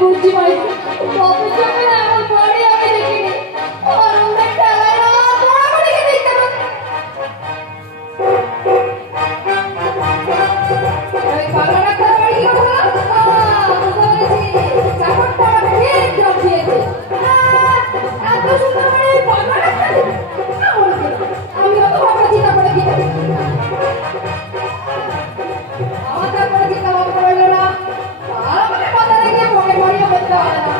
বুঝছি ভাই কত সময় আমার বাড়ি আমি দেখিনি আর আমরা খেলায় না বড় করে দেখতে এই পাগলা খেলা বাড়ি কি কথা বুঝেছি চাকরটা ঠিক জব দিয়েছে এত সুন্দর করে পাগলা খেলা আমি অত ভাবনা চিন্তা করে দিতে আমার তারপরে চিন্তা ভাবনা করলো না আমাকে কথা রেখে মনে মরিয়ে বলতে হবে না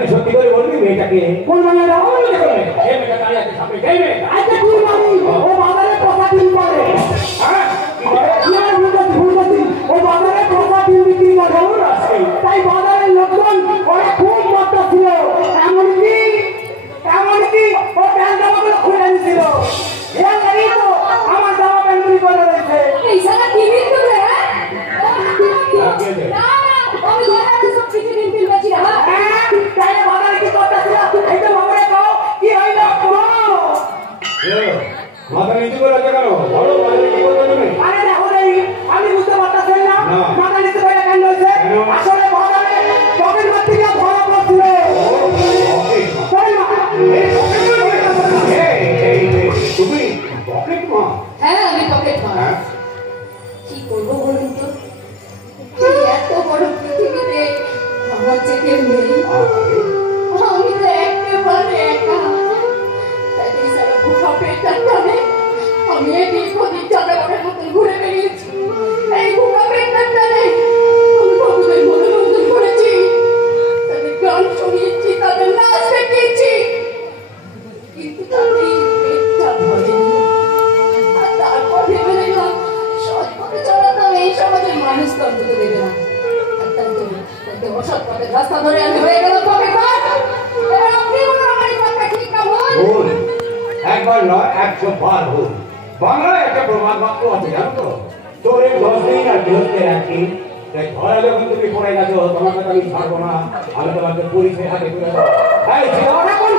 তুই সত্যি করে বলবি মেয়েটাকে? কোন মেয়েটা? এই মেয়েটা দাঁড়িয়ে আছে সামনে, এই মেয়েটা। আচ্ছা তুই জানি ও বাজারে পোকা ডিম করে। হ্যাঁ কি করে? ও বাজারে পোকা ডিম বিক্রি করে। তাই বাজারের লোকজন ওরা খুব মজা ছিল। এমনকি ও প্যান্ট জামাগুলো খুলে নিছিল। এর লাগেই তো আমার জামা প্যান্ট চুরি করে রয়েছে। এই শালা কি বিন্দু রে? না আমি বাজারে সব কিছু দিন ফেলছি না। তাই বাজারে কি করতেছিল? এই তো বাবারে কও কি হইলো? মাথা নিচু করে আছে কেন? বড় বাজারে কি করবে তুমি? আরে দেখো রে, আমি বুঝতে পারতাছি না মাথা নিচু করে কেন হয়েছে। আসলে বাজারে পকেট মার থেকে ধরা পড়ছিল। কই মা? তুমি পকেট মা? হ্যাঁ আমি পকেট মার। হ্যাঁ কি করবো বলুন তো? এই এত বড় পৃথিবীতে আমার যে কেউ নেই। আমি তো একেবারে একা। তাই এই সারা ভুয়া পেটটা টানে আমি এই দীর্ঘদিন চাঁদাবারের মতন ঘুরে বেরিয়েছি। এই ভুয়া পেটটা টানে আমি ভক্তদের মনোরঞ্জন করেছি, তাদের গান শুনিয়েছি, তাদের নাচ দেখিয়েছি, কিন্তু তাদের পেটটা ভরেনি। আর তারপর ভেবে নিলাম সৎ পথে চলাতাম এই সমাজের মানুষ তো অন্তত দেবে না। আর তাই তো অসৎ পথের রাস্তা ধরে আমি হয়ে গেলাম পকেট মার। এবার আপনি বলুন আমার এই কথা ঠিক না ভুল? ভুল। একবার নয় 100 বার ভুল। বাংলায় একটা প্রবাদ বাক্য আছে জানো তো? চোরের 10 দিন আর গৃহস্থের 1 দিন। তাই ধরা যখন তুমি পড়ে গেছো তোমাকে তো আমি ছাড়বো না, আমি তোমাকে পুলিশের হাতে তুলে দেবো। এই ছিল ওটা কোন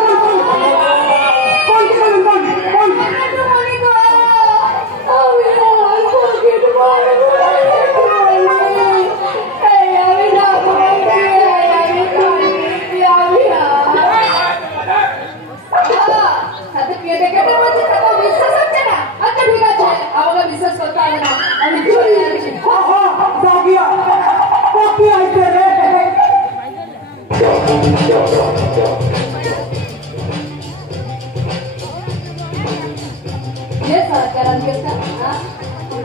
বিশ্বাস করতে হবে না, আমি চলে যাচ্ছি। জাগিয়া কপি আইতে রে। Yes, sir. Can I get that?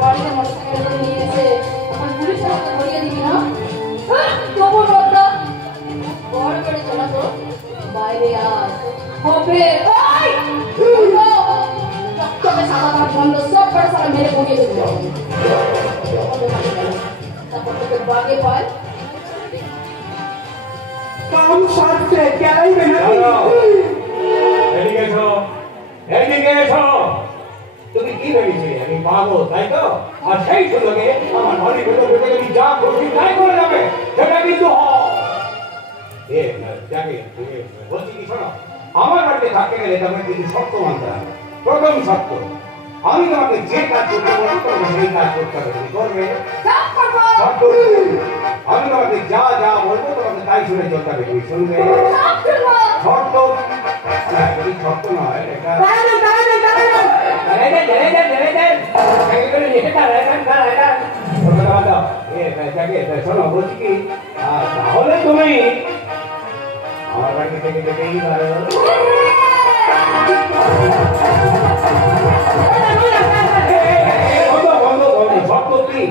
বাড়িতে মোটরসাইকেল করে নিয়ে এসে এখন পুলিশের হাতে ধরিয়ে দিবি না? তবু রোদটা বড় করে চলা তো বাইরে আয় হবে। চকচকে সাদা ভাত বন্ধ সব করে সারা মেরে পড়িয়ে দেবো। তারপর তোকে বাগে পায় কাম সারছে কেলাই বেনা। এদিকে এসো, এদিকে এসো। তুমি কি ভেবেছিলে আমি পাবো তাই তো? আর সেই সুযোগে আমার বাড়ির ভেতর ভেতরে তুমি যা খুশি তাই করে যাবে, সেটা কিন্তু বলছি কি শোনো, আমার বাড়িতে থাকতে গেলে তোমাকে কিন্তু শর্ত মানতে হবে। প্রথম শর্ত, আমি তোমাকে যে কাজ করতে বলবো তোমাকে সেই কাজ করতে হবে, তুমি করবে। শর্ত দুই, আমি তোমাকে যা যা বলবো তোমাকে তাই শুনে চলতে হবে, তুমি শুনবে। শর্ত যদি শর্ত নয় এটা শোনো বলছি কি, তাহলে তুমি আমার বাড়ি থেকে যেতেই পারো। শর্ত কি,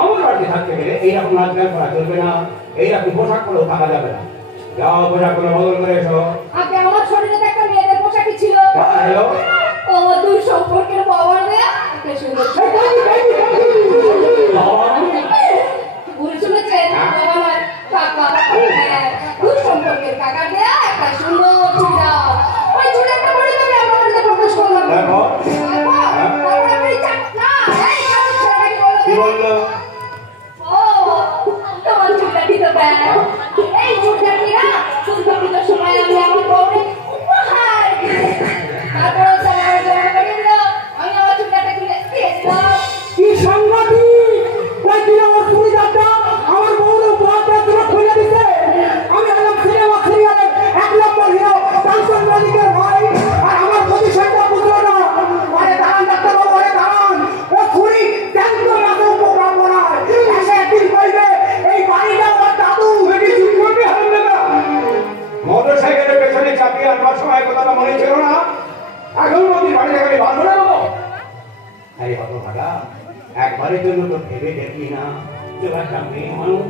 আমার বাড়িতে থাকতে গেলে এইরকম নাচ গান করা চলবে না, এইরকম পোশাক পরেও থাকা যাবে না। যাও পোশাক করে বদল করে এসো। আগে আমার শরীরে তো একটা মেয়েদের পোশাকই ছিল, আমার দূর সম্পর্কের বাবার দেয়া একটা সুন্দর ভুল শুনেছেন, বাবা নয় কাকা, দূর সম্পর্কের কাকার দেয়া একটা সুন্দর চূড়া। ওই চূড়াটা পরে তুমি আমার বাড়িতে প্রবেশ করলাম। দেখো কি বললো? ও তোমার চূড়াটি তো ব্যাগ, এই চূড়াটি না দুর্গাপূজার সময় আমি আমার বউকে উপহার দিয়েছি। তারপরে আমার জমা করে দিল, আমি আমার চূড়াটা কিনে দিয়েছিলাম। কি সংগতি ওই দিন আমার সুবিধাটা আমার বউর বাপরা তুমি খুলে দিতে। আমি হলাম সিনেমা সিরিয়ালের 1 নম্বর হিরো কাঞ্চন মালিকের ভাই, আর আমার পজিশনটা বুঝলো না। আরে দাঁড়ান ডাক্তার বাবু, আরে দাঁড়ান। ও ছুরি জ্যান্ত মাছের পোকা পড়ায়, এসে একদিন কইবে এই বাড়িটা আমার দাদু এটি চুরি করবে হবে না। মোটর সাইকেলের পেছনে চাপিয়ে আনবার সময় কথাটা মনে ছিল না? এখন নদীর বাড়ি থেকে বাঁধো না বাবু। আরে হত ভাগা, একবারের জন্য তো ভেবে দেখলি না একটা মেয়ে মানুষ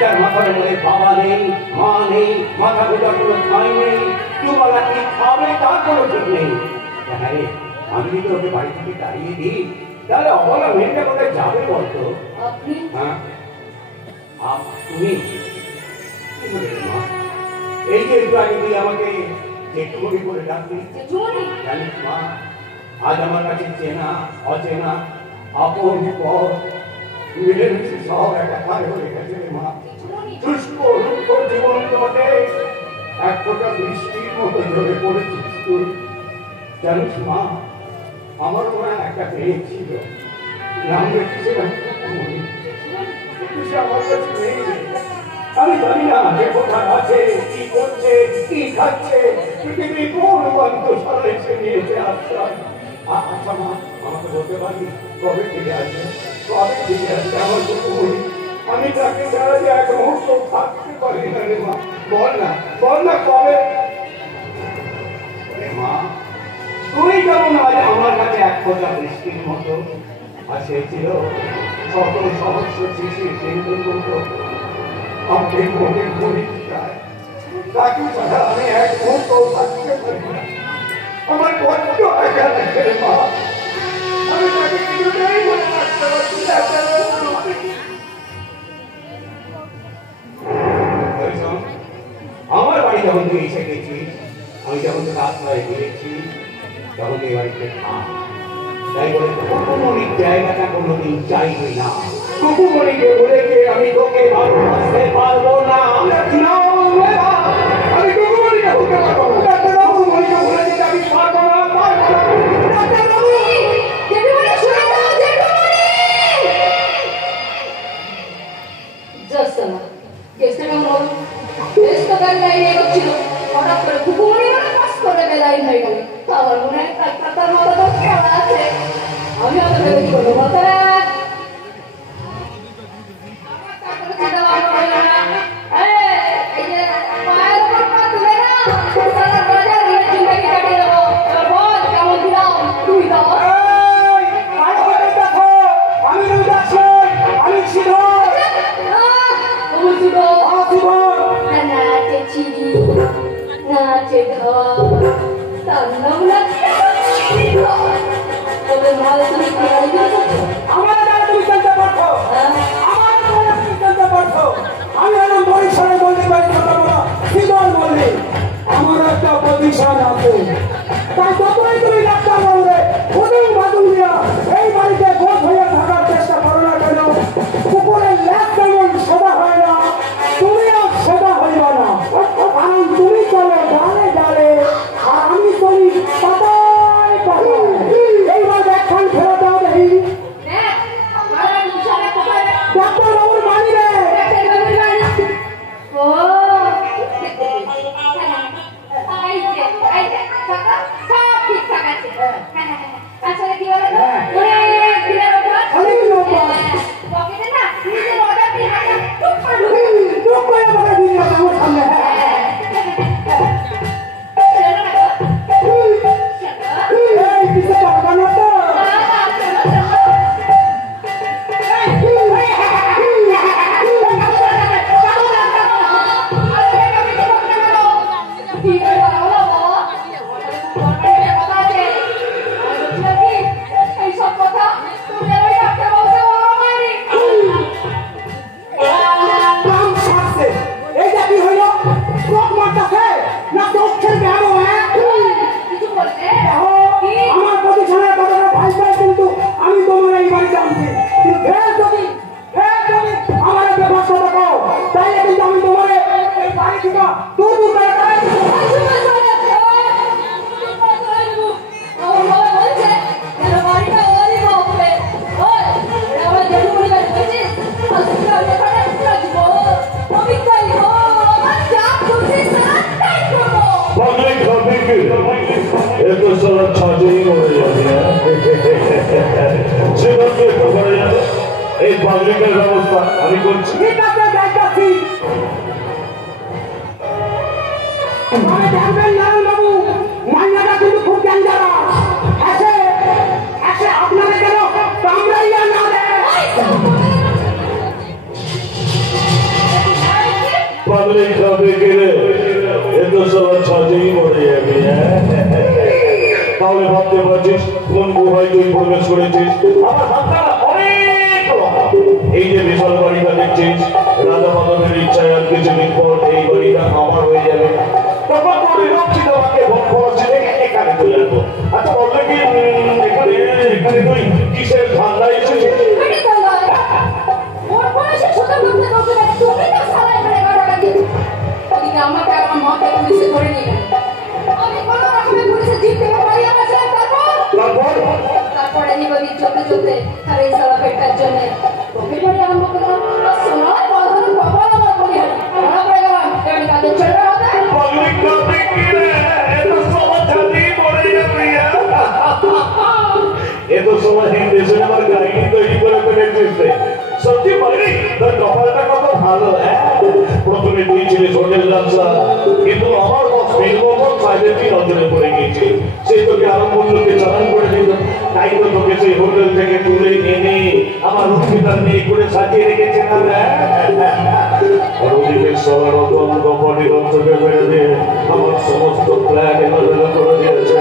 যার মাথার উপরে বাবা নেই, মা নেই, মাথা গোজার কোনো ঠাঁই নেই, দুবেলা কি খাবে তার কোনো ঠিক নেই। হ্যাঁ রে, আমি যদি ওকে বাড়ি থেকে দাঁড়িয়ে দিই তাহলে অবলা মেয়েটা কোথায় যাবে বলতো? হ্যাঁ তুমি মা, এই যে একটু আগে তুই আমাকে জেঠুমনি করে ডাকবি, জানিস মা, আজ আমার কাছে চেনা অচেনা আপন পর মিলেমিশে সব একাকার হয়ে গেছে রে মা। শুষ্ক রুক্ষ জীবন জটে এক ফোঁটা বৃষ্টির মতো ঝরে পড়েছিস তুই। জানিস মা, আমার মনে একটা মেয়ে ছিল, নাম রেখেছিলাম কুকুমনি, কিন্তু সে আমার কাছে নেই। আমি জানি না যে কোথায় আছে, কি করছে, কি খাচ্ছে, পৃথিবীর কোন প্রান্ত সারা এসে নিয়েছে আশ্রয়। আচ্ছা মা, আমাকে বলতে পারবি কবে ফিরে আসবে? কবে ফিরে আসবে আমার কুকুমনি? আমি তাকে ছাড়া যে এক মুহূর্ত থাকতে পারি না রে মা। বল না কবে? মা, তুই যেমন আজ আমার কাছে এক ফোঁটা বৃষ্টির মতো, আর সে ছিল সকল সহস্র শিশির সিন্ধুর মতো। আমাকে মনে পরিষ্কার, তাকে ছাড়া আমি এক মুহূর্ত থাকতে পারি না। আমার বড্ড একা লাগে রে মা। আমি তাকে কিছুতেই মনে রাখতে পারছি না। আমার বাড়ি যখন তুই এসে গেছিস, আমি যখন তোকে আশ্রয় দিয়েছি, তখন তুই বাড়িতে থাক। তাই বলে কুকুমনির জায়গাটা কোনোদিন চাইবি না। কুকুমনিকে বলেছে আমি তোকে ভালোবাসতে পারবো না। আমি কুকুমনিকে বলতে পারবো না। কুকুমনিকে বলেছে আমি পারবো না। হঠাৎ করে কুকুমনি মানে পাস করে বেলাই হয়ে গেল। আমার মনে হয় তার মতো তো খেলা আছে। আমি অত ভেবে কি করবো বলতে আমার একটা প্রতিষ্ঠান আছে, তাই যতই তুমি ডাক্তার বাবুরে ওদের বাদুল দিয়া এই বাড়িতে গোল হয়ে থাকার চেষ্টা করো না কেন, কুকুরের ল্যাপ যেমন সোজা হয় না, তুমিও সোজা হইবা না। কারণ তুমি চলো ডালে ডালে আর আমি চলি পাতায় পাতায়। এইবার ব্যাখ্যান ফেরত দাও দেখি। ডাক্তার বাবুর বাড়ি রে। এই পাবলিকের ব্যবস্থা আমি করছি। ঠিক আছে, যাচ্ছি। বাবু মাইয়াটা কিন্তু খুব ডেঞ্জারাস। এসে আপনারা কেন কামড়াইয়া না দেয়। পাবলিক হবে গেলে এ তো সবার ছাঁচেই মরে যাবে। তাহলে ভাবতে পারছিস কোন গুহায় তুই প্রবেশ করেছিস। আমার সন্তান অনেক লম্বা। এই যে বিশাল বাড়িটা দেখছিস, রাজা মাধবের ইচ্ছায় আর কিছুদিন পর এই বাড়িটা আমার হয়ে যাবে। তখন তোর রক্ষিত আমাকে ভোট করাচ্ছে দেখে এখানে চলে আসবো। আচ্ছা বললে কি এখানে তুই কিসের ধান্দা এসেছিস? আমাকে আমার মাকে পুলিশে ধরে নিয়ে গেল। আমি কোনো রকমের পুলিশে জিপ থেকে পালিয়ে আসলাম। তারপরে নিবদিন চলতে চলতে আর এই সারা পেটটার জন্য পকেট মারি আরম্ভ করলাম। সোনার বন্ধন কপাল আমার বলি হারি ধরা পড়ে গেলাম। আমি তাদের চলবে হতে এত সময় দেশে আমার গাড়ি তৈরি করে ফেলেছিস। সত্যি বলি তোর কপালটা কত ভালো। প্রথমে তুই ছিলি হোটেল ব্যবসা, কিন্তু আমার সাইডের নজরে পড়ে গিয়েছে। সে তোকে আরো মূল্যকে চালান করে দিল। তাই তো তোকে সেই হোটেল থেকে তুলে এনে আমার রুটিটার নিয়ে করে সাজিয়ে রেখেছে। ওদিকে সবার রতন কপটি রক্তকে ফেলে দিয়ে আমার সমস্ত প্ল্যান এলোমেলো করে দিয়েছে।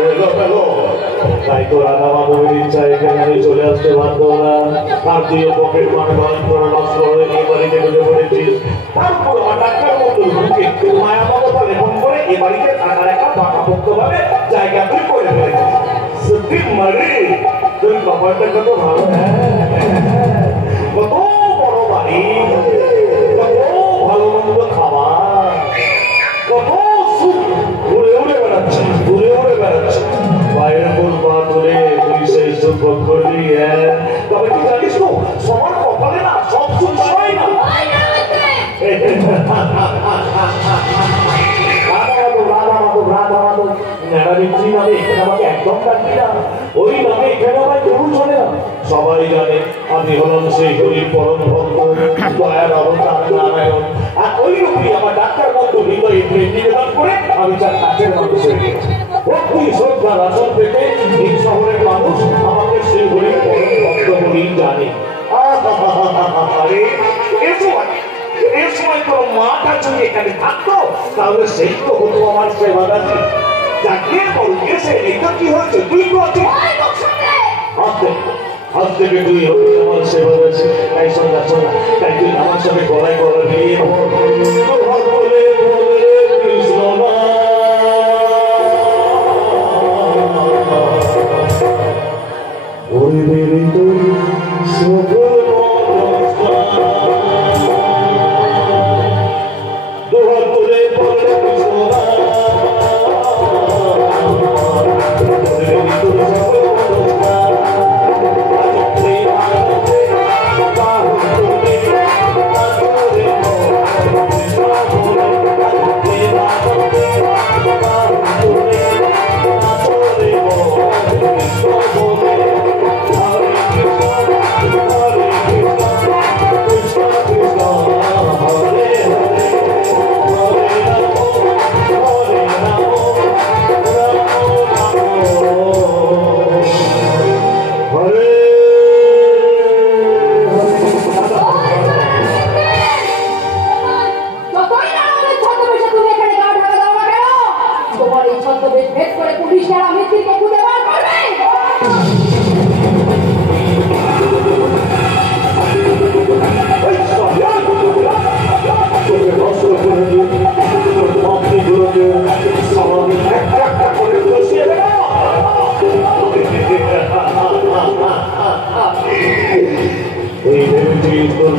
তাই তো রাধা মাধবের ইচ্ছা এখানে আমি চলে আসতে বাধ্য হলাম। আর তুইও পকেট মার বারণ করে নষ্ট হয়ে এই বাড়িতে ঢুকে পড়েছিস। তারপর আমার ডাক্তার মতো ঢুকে মায়া মমতা লেপন করে এ বাড়িতে থাকার একটা পাকাপোক্ত ভাবে জায়গা তুই করে ফেলেছিস। সত্যি মারি তুই কপালটা কত ভালো। কত বড় বাড়ি, কত ভালো মন্দ খাবার, কত সুখ উড়ে উড়ে বেড়াচ্ছে, উড়ে উড়ে বেড়াচ্ছে। বাইরের কোন পা তুলে তুই সেই সুখ ভোগ করবি। তবে তুই জানিস তো সবার কপালে না সব সুখ হয় না। সবাই জানে আমি হলাম সেই গরিব পরম ভক্ত দয়ার অবতার নারায়ণ। আর ওই রূপই আমার ডাক্তার বন্ধু হৃদয়ে নিবেদন করে আমি যার কাছের মানুষের ভক্তি শ্রদ্ধার আসন পেতে এই শহরের মানুষ আমাকে সেই গরিব পরম ভক্ত বলেই জানে। এর সময় তোর মাটা যদি এখানে থাকতো তাহলে সেই তো হতো আমার সেবাদাতি। যাকে বলবে সে এটা কি হয়েছে তুই তো আছিস। আজ থেকে তুই আমার সেবাদাতি। তাই শোনা শোনা, তাই তুই আমার সাথে গলায় গলা মিলিয়ে বলে কৃষ্ণ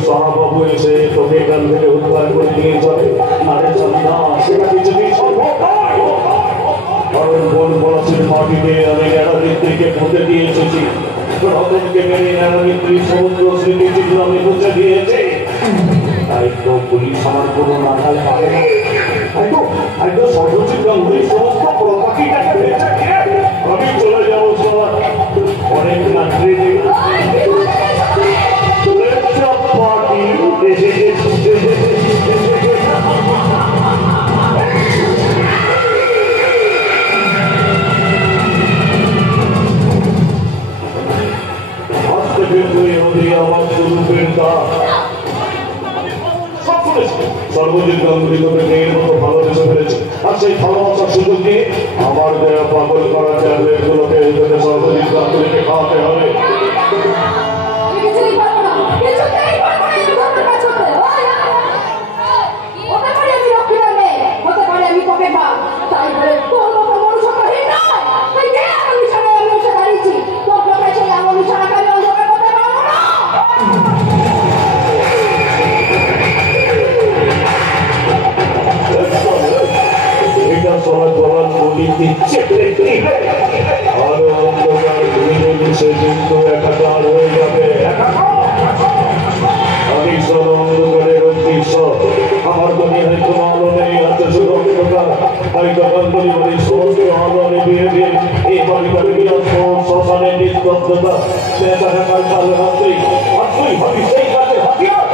সভাবাবু এসে তোকে এখান থেকে উদ্ধার করে নিয়ে যাবে। আরে না, সেটা কিছুতেই সম্ভব নয়। কারণ কোন পলাশের মাটিতে আমি ন্যাড়ামিত্রীকে পুঁতে দিয়ে এসেছি। রতনকে মেরে ন্যাড়ামিত্রীর সমুদ্র স্মৃতিচিহ্ন আমি মুছে দিয়েছি। তাই তো পুলিশ আমার কোনো নাগাল পাবে না। তাই তো সর্বোচ্চ সমস্ত প্রপাখিটাকে বেঁচে গিয়ে আমি চলে যাবো সবার অনেক নাট্রি সর্বজিৎ গাঙ্গুলি সেই ভালোবাসার সুযোগ নিয়ে আমার দেয়া পাগল করা ট্যাবলেটগুলোকে সর্বদিন গান্ধীকে খাওয়াতে হবে। আমি কিছুই পারবো না, কিছুতেই পারবো না এই ধরনের কাজ করতে। হতে পারে আমি রক্ষিতার মেয়ে, হতে পারে আমি পকেট বাঘ, তাই বলে তোর মতো মনুষ্যত্বহীন নয়। তুই যে এমন ইশারায় আমি এসে দাঁড়িয়েছি, তোর কথায় সেই এমন ইশারাকে আমি অন্ধকার করতে পারবো না। এটা সবার বলার বলি দিচ্ছে আরো অন্ধকার সে কিন্তু একাকার হয়ে যাবে। আমি সব অন্ধকারের অদৃশ্য, আমার দুনিয়ায় কোনো আলো নেই, আছে শুধু অন্ধকার। তাই তখন পরিবারের সমস্ত আলো নিভিয়ে দিয়ে এই পরিবারের শ্মশানের নিস্তব্ধতা বেচা ঢাকার কালো রাত্রি আর তুই ভাবি সেই কাজের হাতিয়ার।